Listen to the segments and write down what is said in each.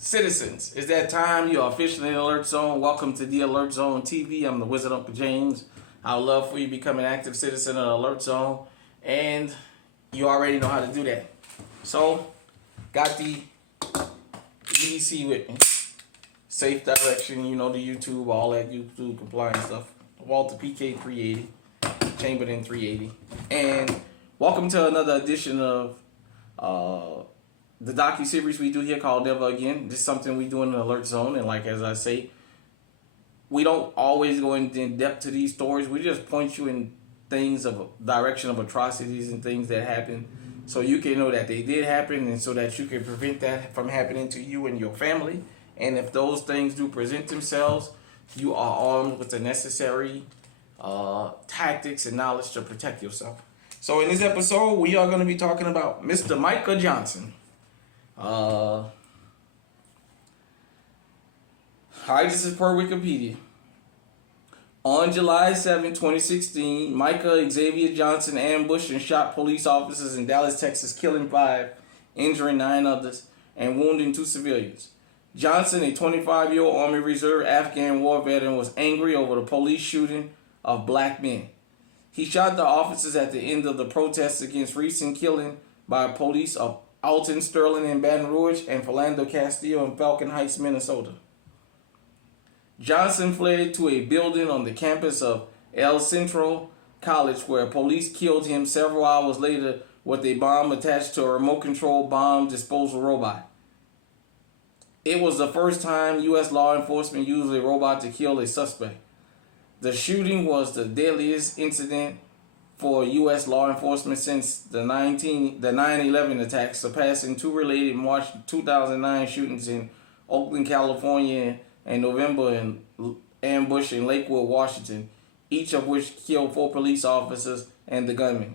Citizens, it's that time. You are officially in Alert Zone. Welcome to the Alert Zone TV. I'm the Wizard Uncle James. I would love for you to become an active citizen of Alert Zone, and you already know how to do that. So, got the EDC with me. Safe Direction, you know, the YouTube, all that YouTube compliance stuff. Walter PK 380, Chamberlain 380. And welcome to another edition of the docu-series we do here called Never Again. This is something we do in the Alert Zone, and like as I say, we don't always go in depth to these stories. We just point you in things of direction of atrocities and things that happen, so you can know that they did happen, and so that you can prevent that from happening to you and your family. And if those things do present themselves, you are armed with the necessary tactics and knowledge to protect yourself. So in this episode, we are going to be talking about Mr. Micah Johnson. Alright, this is per Wikipedia. On July 7, 2016, Micah Xavier Johnson ambushed and shot police officers in Dallas, Texas, killing 5, injuring 9 others, and wounding 2 civilians. Johnson, a 25-year-old Army Reserve Afghan war veteran, was angry over the police shooting of black men. He shot the officers at the end of the protests against recent killing by police of Alton Sterling in Baton Rouge and Philando Castillo in Falcon Heights, Minnesota. Johnson fled to a building on the campus of El Centro College, where police killed him several hours later with a bomb attached to a remote-controlled bomb disposal robot. It was the first time U.S. law enforcement used a robot to kill a suspect. The shooting was the deadliest incident for U.S. law enforcement since the 9/11 attacks, surpassing 2 related March 2009 shootings in Oakland, California, and November in ambush in Lakewood, Washington, each of which killed 4 police officers and the gunman.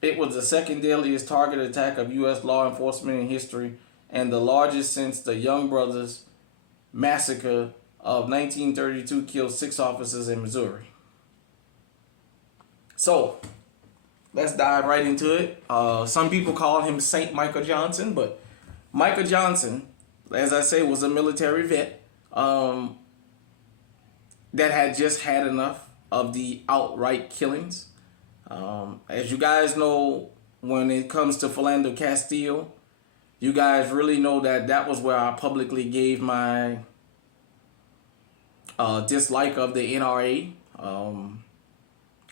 It was the second deadliest target attack of U.S. law enforcement in history, and the largest since the Young Brothers massacre of 1932 killed 6 officers in Missouri. So, let's dive right into it. Some people call him Saint Micah Johnson, but Micah Johnson, as I say, was a military vet that had just had enough of the outright killings. As you guys know, when it comes to Philando Castillo, you guys really know that was where I publicly gave my dislike of the NRA.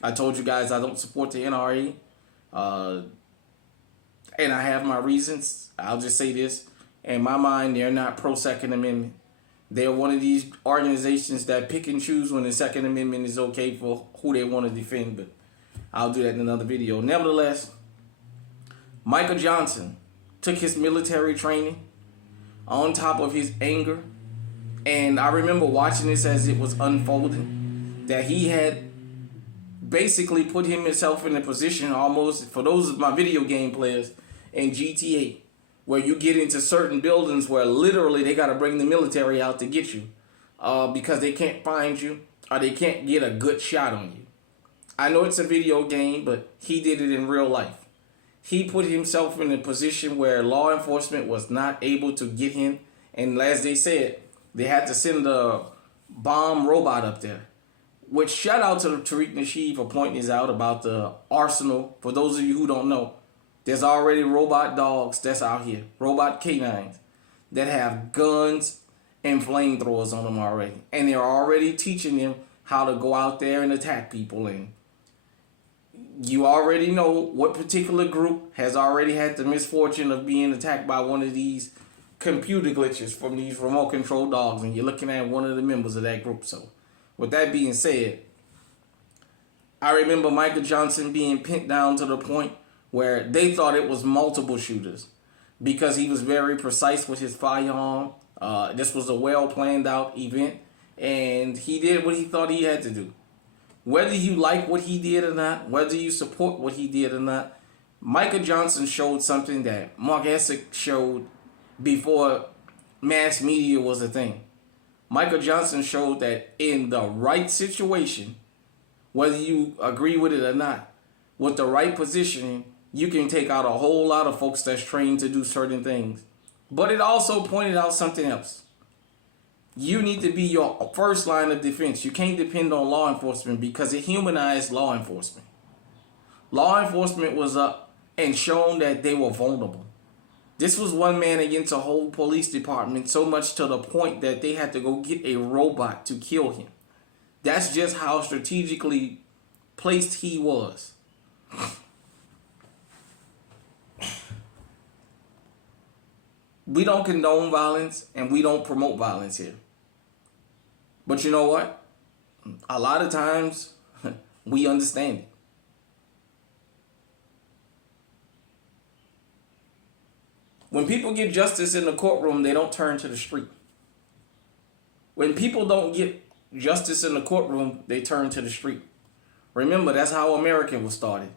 I told you guys I don't support the NRA. And I have my reasons. I'll just say this. In my mind, they're not pro-Second Amendment. They're one of these organizations that pick and choose when the Second Amendment is okay for who they want to defend. But I'll do that in another video. Nevertheless, Micah Johnson took his military training on top of his anger. And I remember watching this as it was unfolding, that he had basically put himself in a position almost, for those of my video game players in GTA, where you get into certain buildings where literally they got to bring the military out to get you because they can't find you or they can't get a good shot on you. I know it's a video game, but he did it in real life. He put himself in a position where law enforcement was not able to get him, and as they said, they had to send a bomb robot up there. Which, shout out to Tariq Nasheed for pointing this out about the arsenal. For those of you who don't know, there's already robot dogs that's out here, robot canines, that have guns and flamethrowers on them already. And they're already teaching them how to go out there and attack people. And you already know what particular group has already had the misfortune of being attacked by one of these computer glitches from these remote control dogs. And you're looking at one of the members of that group. So, with that being said, I remember Micah Johnson being pinned down to the point where they thought it was multiple shooters because he was very precise with his firearm. This was a well-planned out event, and he did what he thought he had to do. Whether you like what he did or not, whether you support what he did or not, Micah Johnson showed something that Mark Essex showed before mass media was a thing. Micah Johnson showed that in the right situation, whether you agree with it or not, with the right positioning, you can take out a whole lot of folks that's trained to do certain things. But it also pointed out something else. You need to be your first line of defense. You can't depend on law enforcement because it humanized law enforcement. Law enforcement was up and shown that they were vulnerable. This was one man against a whole police department, so much to the point that they had to go get a robot to kill him. That's just how strategically placed he was. We don't condone violence and we don't promote violence here. But you know what? A lot of times we understand it. When people get justice in the courtroom, they don't turn to the street. When people don't get justice in the courtroom, they turn to the street. Remember, that's how America was started.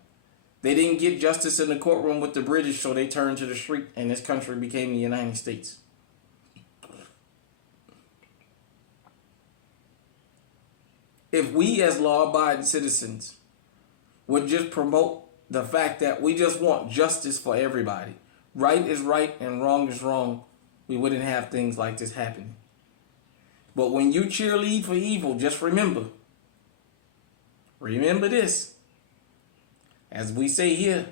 They didn't get justice in the courtroom with the British, so they turned to the street, and this country became the United States. If we as law-abiding citizens would just promote the fact that we just want justice for everybody, right is right and wrong is wrong, we wouldn't have things like this happening. But when you cheerlead for evil, just remember this. As we say here,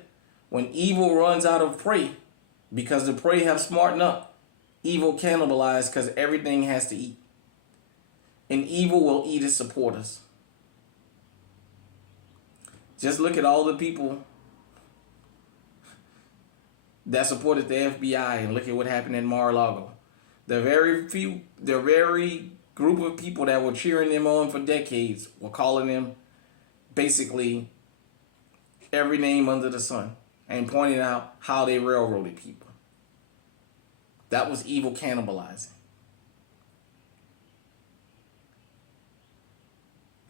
when evil runs out of prey, because the prey have smartened up, evil cannibalizes because everything has to eat. And evil will eat its supporters. Just look at all the people that supported the FBI and look at what happened in Mar-a-Lago. The very group of people that were cheering them on for decades were calling them basically every name under the sun and pointing out how they railroaded people. That was evil cannibalizing.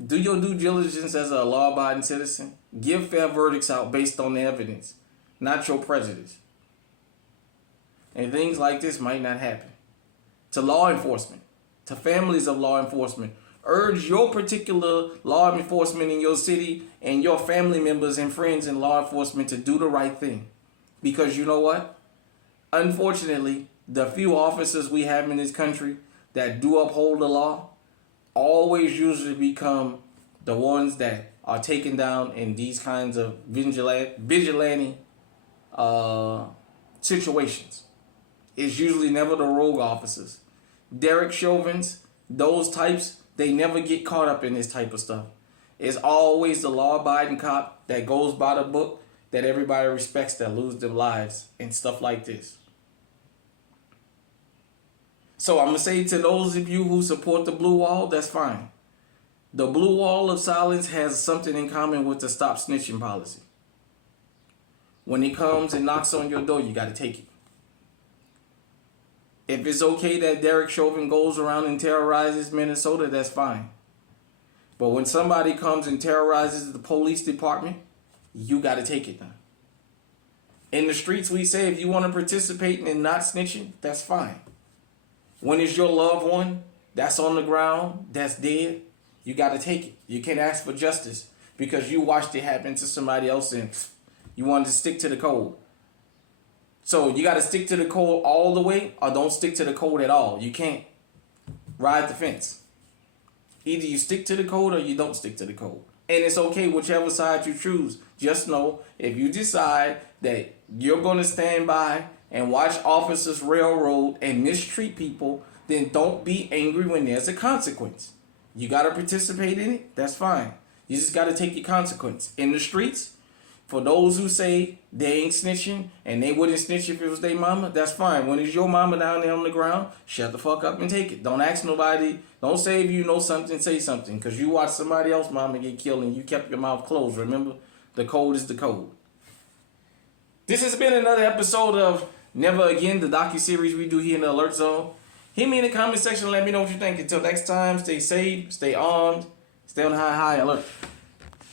Do your due diligence as a law-abiding citizen. Give fair verdicts out based on the evidence, not your prejudice. And things like this might not happen. To law enforcement, to families of law enforcement, urge your particular law enforcement in your city and your family members and friends in law enforcement to do the right thing. Because you know what? Unfortunately, the few officers we have in this country that do uphold the law always usually become the ones that are taken down in these kinds of vigilante situations. It's usually never the rogue officers. Derek Chauvins, those types, they never get caught up in this type of stuff. It's always the law-abiding cop that goes by the book that everybody respects that lose their lives and stuff like this. So I'm going to say to those of you who support the blue wall, that's fine. The blue wall of silence has something in common with the stop snitching policy. When it comes and knocks on your door, you got to take it. If it's okay that Derek Chauvin goes around and terrorizes Minnesota, that's fine. But when somebody comes and terrorizes the police department, you got to take it now. In the streets, we say if you want to participate in not snitching, that's fine. When it's your loved one that's on the ground, that's dead, you got to take it. You can't ask for justice because you watched it happen to somebody else and you wanted to stick to the code. So you got to stick to the code all the way or don't stick to the code at all. You can't ride the fence. Either you stick to the code or you don't stick to the code. And it's okay whichever side you choose. Just know if you decide that you're going to stand by and watch officers railroad and mistreat people, then don't be angry when there's a consequence. You got to participate in it. That's fine. You just got to take your consequence. In the streets, for those who say they ain't snitching and they wouldn't snitch if it was their mama, that's fine. When it's your mama down there on the ground, shut the fuck up and take it. Don't ask nobody. Don't say if you know something, say something. Because you watched somebody else mama get killed and you kept your mouth closed. Remember, the code is the code. This has been another episode of Never Again, the docuseries we do here in the Alert Zone. Hit me in the comment section and let me know what you think. Until next time, stay safe, stay armed, stay on high alert.